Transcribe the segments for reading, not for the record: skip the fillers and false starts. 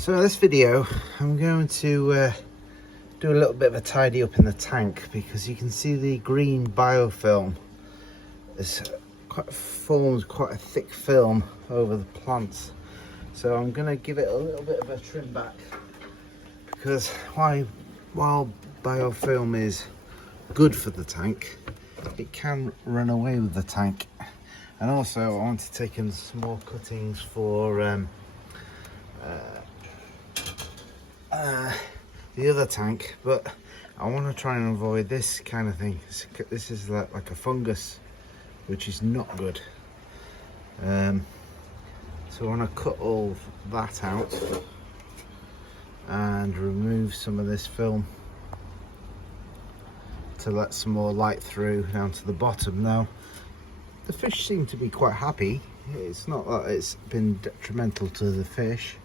So in this video I'm going to do a little bit of a tidy up in the tank, because you can see the green biofilm is forms quite a thick film over the plants. So I'm going to give it a little bit of a trim back, because while biofilm is good for the tank, it can run away with the tank. And also I want to take in some more cuttings for the other tank, but I want to try and avoid this kind of thing. This is like a fungus, which is not good. So I want to cut all that out and remove some of this film to let some more light through down to the bottom. Now the fish seem to be quite happy. It's not that it's been detrimental to the fish,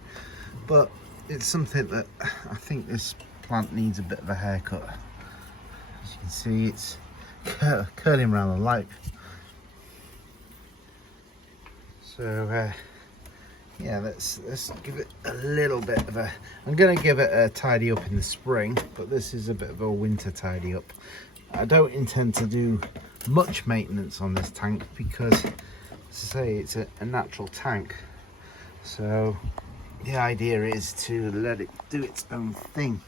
but it's something that I think this plant needs a bit of a haircut. As you can see, it's curling around the light. So yeah, let's give it a little bit of a, I'm going to give it a tidy up in the spring, but this is a bit of a winter tidy up. I don't intend to do much maintenance on this tank because, as I say, it's a natural tank. So the idea is to let it do its own thing.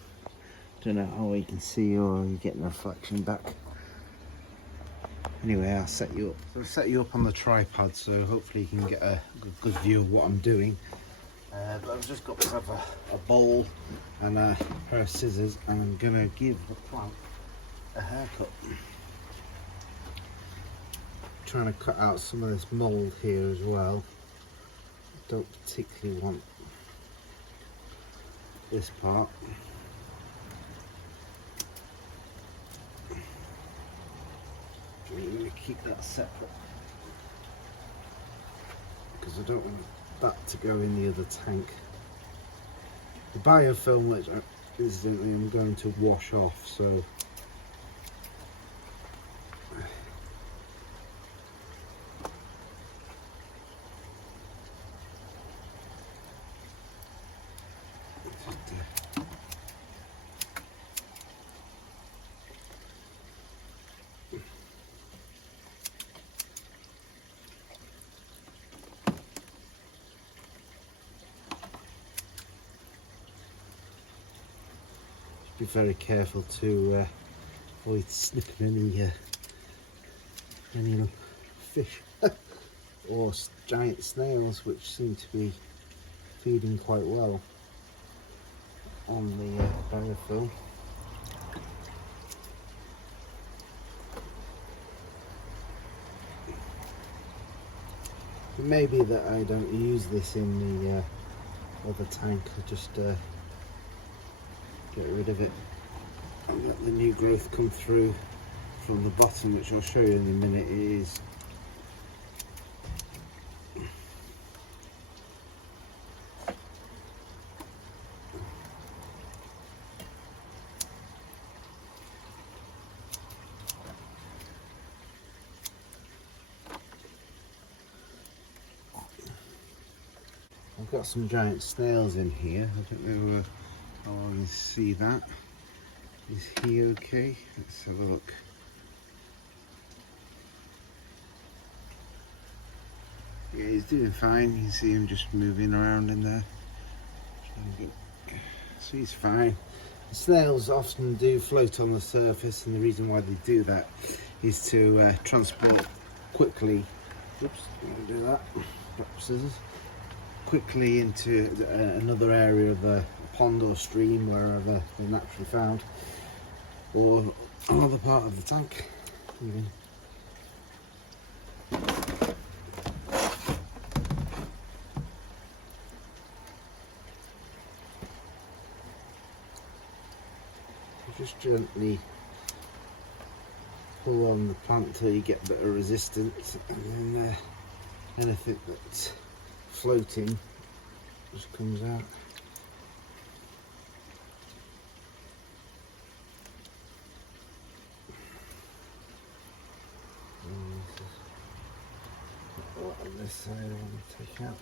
Don't know how you can see, or you're getting a reflection back. Anyway, I'll set you up. So I'll set you up on the tripod, so hopefully you can get a good view of what I'm doing. But I've just got myself a bowl and a pair of scissors, and I'm gonna give the plant a haircut. Trying to cut out some of this mold here as well. Don't particularly want this part. I'm going to keep that separate because I don't want that to go in the other tank. The biofilm, which incidentally I'm going to wash off, so be very careful to avoid snipping any fish or giant snails, which seem to be feeding quite well on the biofilm. It may be that I don't use this in the other tank. I just get rid of it and let the new growth come through from the bottom, which I'll show you in a minute. It is I've got some giant snails in here. I don't know how I can see that. Is he okay? Let's have a look. Yeah, he's doing fine. You can see him just moving around in there. So he's fine. The snails often do float on the surface, and the reason why they do that is to transport quickly. Oops, I'm going to do that. Drop scissors. Quickly into another area of a pond or stream, wherever they're naturally found, or another part of the tank even. Just gently pull on the plant until you get a bit of resistance, and then anything that's floating just comes out. On this side I want to take out.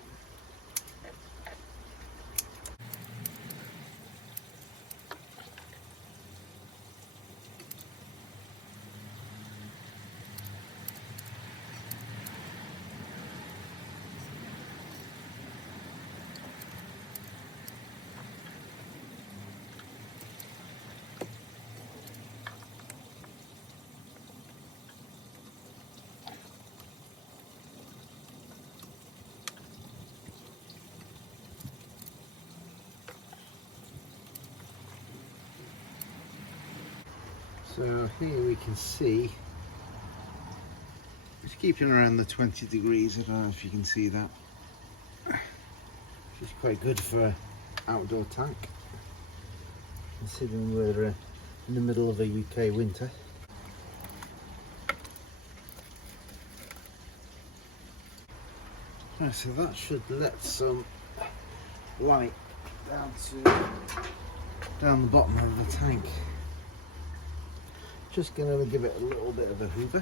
So here we can see it's keeping around the 20 degrees. I don't know if you can see that. Which is quite good for an outdoor tank, considering we're in the middle of a UK winter. Right, so that should let some light down the bottom of the tank. Just going to give it a little bit of a hoover.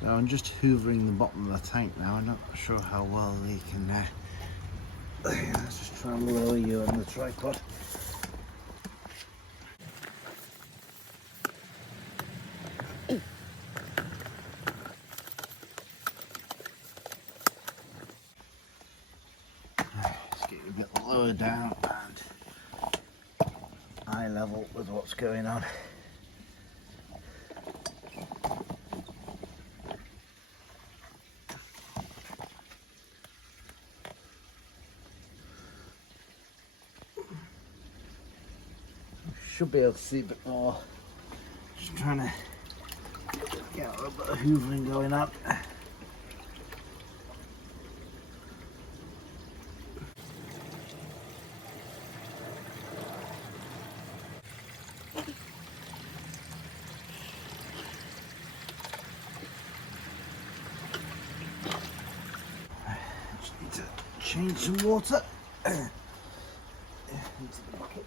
So I'm just hoovering the bottom of the tank now. I'm not sure how well they can. Let's just try and lower you on the tripod. Let's get you a bit lower down and eye level with what's going on. Should be able to see a bit more. Just trying to get a little bit of hoovering going on. Just need to change some water into the bucket.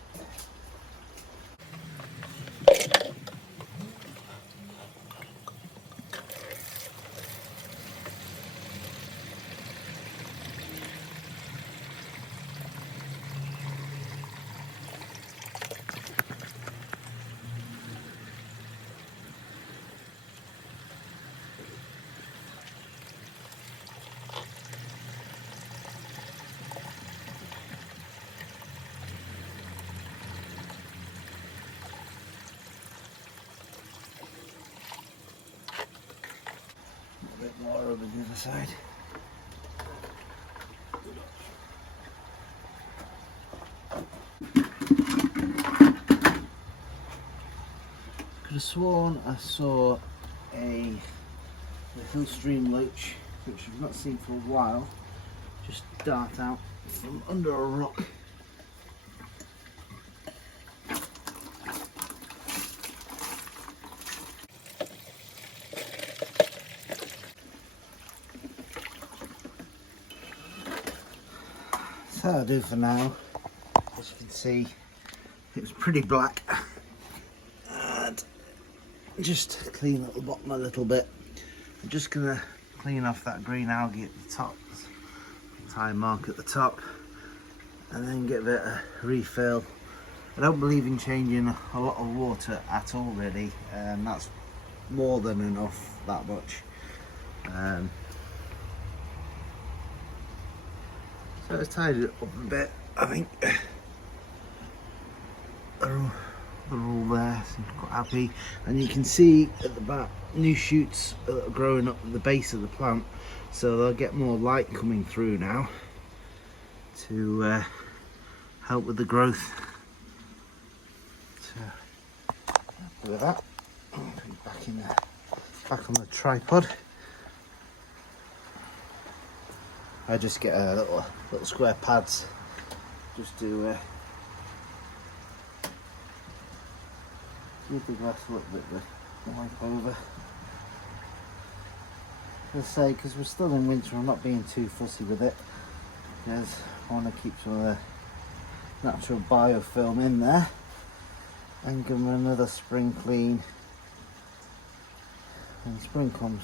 A bit more over the other side. Could have sworn I saw a hill stream loach, which I've not seen for a while, just dart out from under a rock. So that'll do for now. As you can see, it's pretty black. And just clean up the bottom a little bit. I'm just gonna clean off that green algae at the top, tie a mark at the top, and then get a bit of refill. I don't believe in changing a lot of water at all really, and that's more than enough, that much. So it's tidied it up a bit. I think they're all there, so I'm quite happy. And you can see at the back new shoots are growing up at the base of the plant, so they'll get more light coming through now to help with the growth. So happy with that. I'll put it back on the tripod. I just get a little square pads just to give the grass a little bit of a wipe over. As I say, because we're still in winter, I'm not being too fussy with it, because I want to keep some of the natural biofilm in there and give them another spring clean. And spring comes,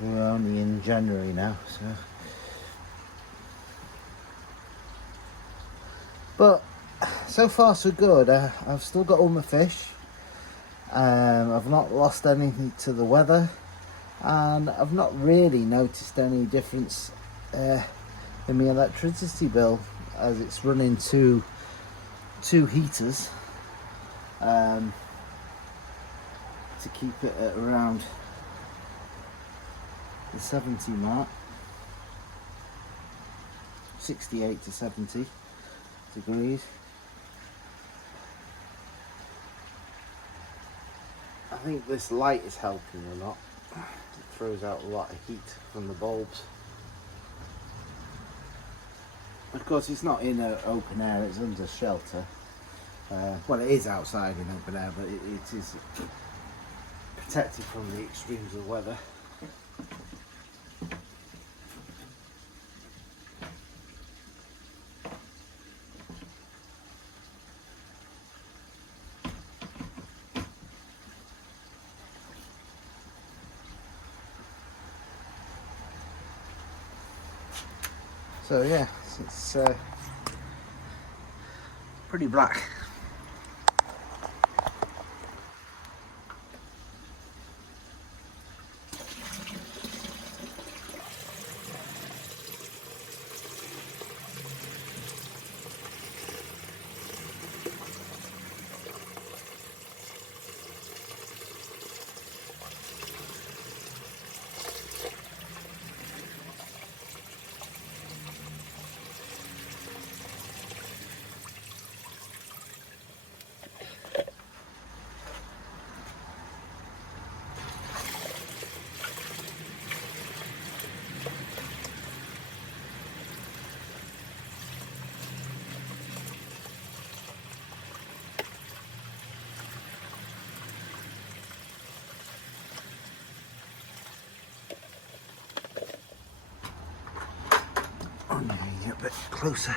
we're only in January now, so. But so far so good. I've still got all my fish. I've not lost anything to the weather, and I've not really noticed any difference in my electricity bill, as it's running two heaters to keep it at around the 70 mark. 68 to 70 degrees. I think this light is helping a lot. It throws out a lot of heat from the bulbs. Of course, it's not in open air, it's under shelter. Well, it is outside in open air, but it is protected from the extremes of weather. So yeah, it's pretty black. Oh, yeah, you get a bit closer.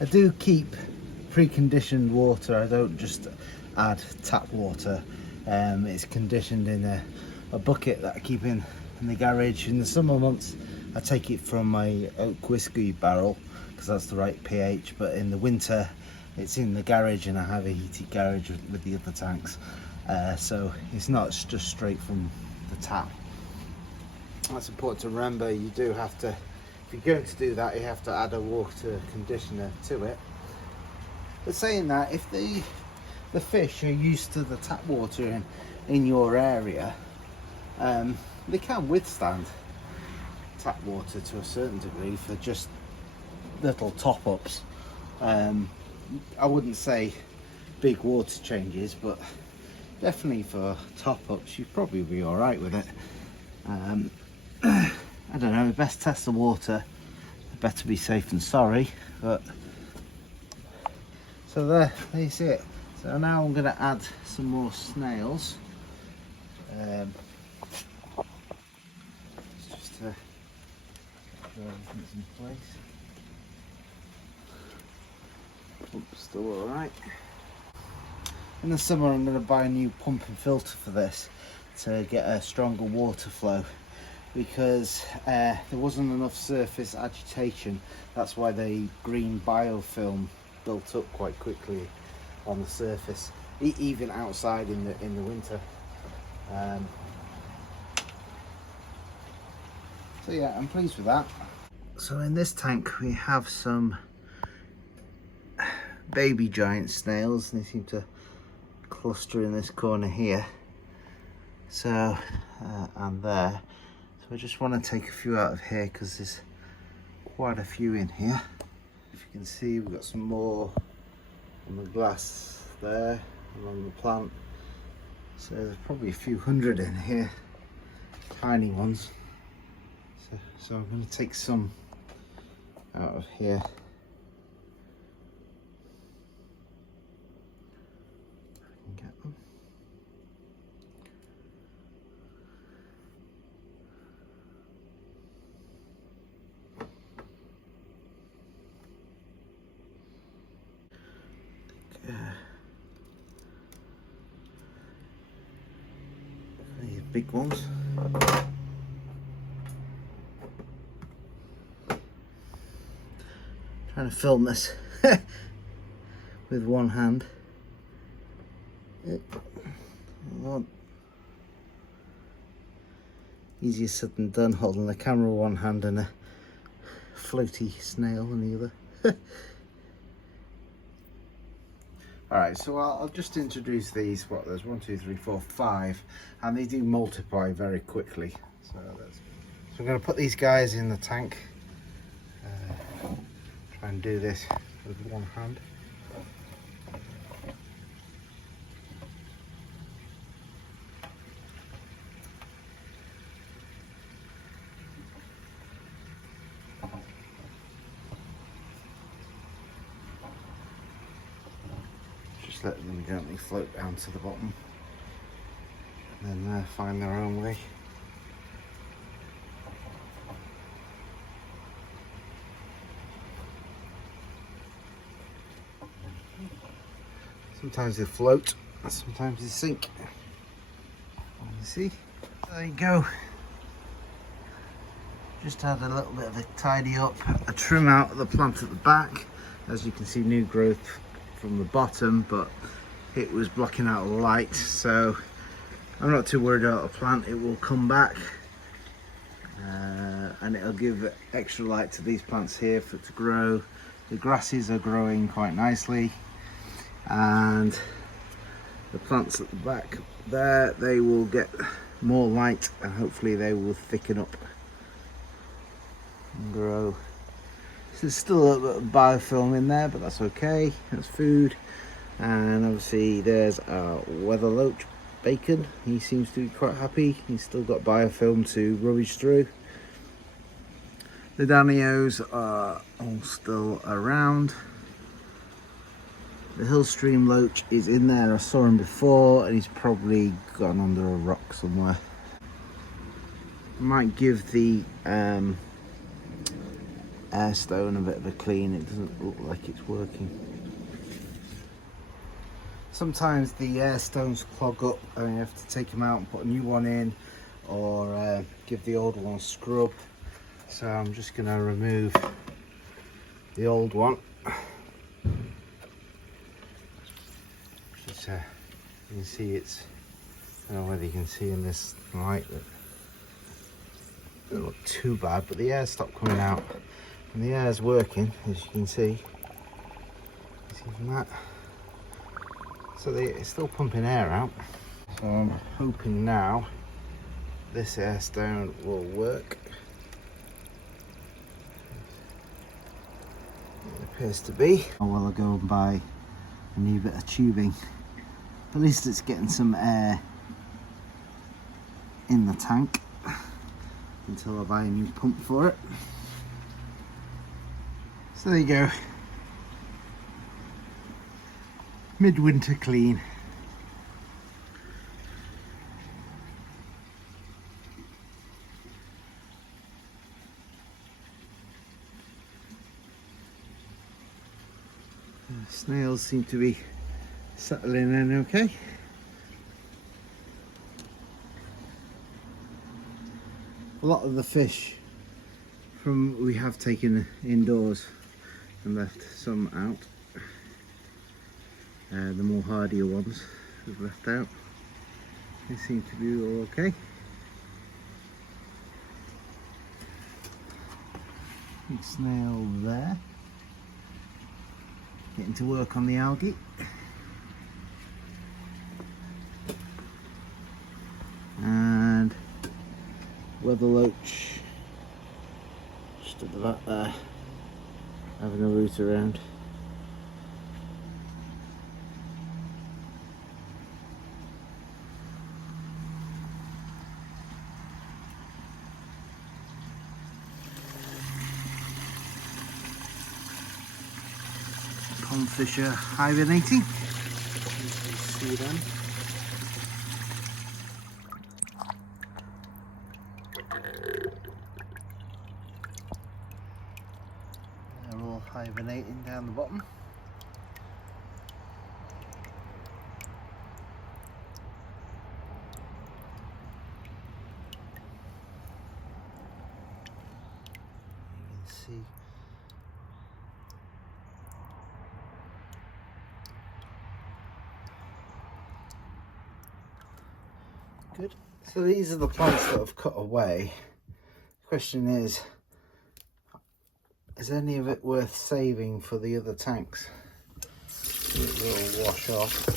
I do keep preconditioned water. I don't just add tap water. It's conditioned in a bucket that I keep in the garage. In the summer months I take it from my oak whiskey barrel because that's the right pH, but in the winter it's in the garage and I have a heated garage with the other tanks, so it's not just straight from the tap. That's important to remember. You do have to, if you're going to do that, you have to add a water conditioner to it. But saying that, if the fish are used to the tap water in your area, they can withstand tap water to a certain degree for just little top-ups. I wouldn't say big water changes, but definitely for top-ups you'd probably be all right with it. I don't know, best test the water, better be safe than sorry. But so there you see it. So now I'm going to add some more snails. Just to make sure everything's in place. Pump's still alright. In the summer I'm going to buy a new pump and filter for this to get a stronger water flow, because there wasn't enough surface agitation. That's why the green biofilm built up quite quickly on the surface, even outside in the winter. So yeah, I'm pleased with that. So in this tank we have some baby giant snails, and they seem to cluster in this corner here. So and there. So I just want to take a few out of here because there's quite a few in here. If you can see, we've got some more on the glass there along the plant. So there's probably a few hundred in here, tiny ones. So I'm going to take some out of here. If I can get them. These big ones. Trying to film this with one hand. easier said than done, holding the camera in one hand and a floaty snail in the other. Alright, so I'll just introduce these. What, there's 1, 2, 3, 4, 5, and they do multiply very quickly. So I'm going to put these guys in the tank. Try and do this with one hand. Just let them gently float down to the bottom and then find their own way. Sometimes they float, sometimes they sink. You see? There you go. Just had a little bit of a tidy up, a trim out of the plant at the back. As you can see, new growth from the bottom, but it was blocking out the light, so I'm not too worried about the plant. It will come back and it'll give extra light to these plants here for it to grow. The grasses are growing quite nicely, and the plants at the back there, they will get more light and hopefully they will thicken up and grow. So there's still a little bit of biofilm in there, but that's okay, that's food. And obviously there's our weather loach bacon. He seems to be quite happy. He's still got biofilm to rummage through. The Danios are all still around. The Hillstream Loach is in there. I saw him before and he's probably gone under a rock somewhere. I might give the Airstone a bit of a clean. It doesn't look like it's working. Sometimes the Airstones clog up and you have to take them out and put a new one in, or give the old one a scrub. So I'm just going to remove the old one. Just, you can see it's, I don't know whether you can see in this light that it doesn't look too bad, but the air stopped coming out and the air's working, as you can see. See from that. So it's still pumping air out. So I'm hoping now this Airstone will work. It appears to be. Oh well, I'll go and buy a new bit of tubing. At least it's getting some air in the tank until I buy a new pump for it. So there you go. Midwinter clean. Snails seem to be settling in okay. A lot of the fish we have taken indoors and left some out. The more hardier ones we've left out. They seem to be all okay. Big snail there. Getting to work on the algae. And weather loach just at the back there, having a root around. Fish are hibernating. You can see them. They're all hibernating down the bottom. You can see. Good. So these are the plants that I've cut away. The question is any of it worth saving for the other tanks? It will wash off.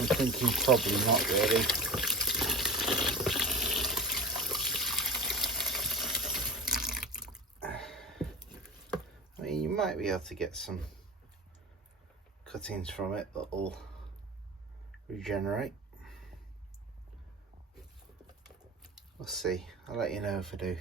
I'm thinking probably not really. I mean, you might be able to get some cuttings from it that will regenerate. We'll see. I'll let you know if I do.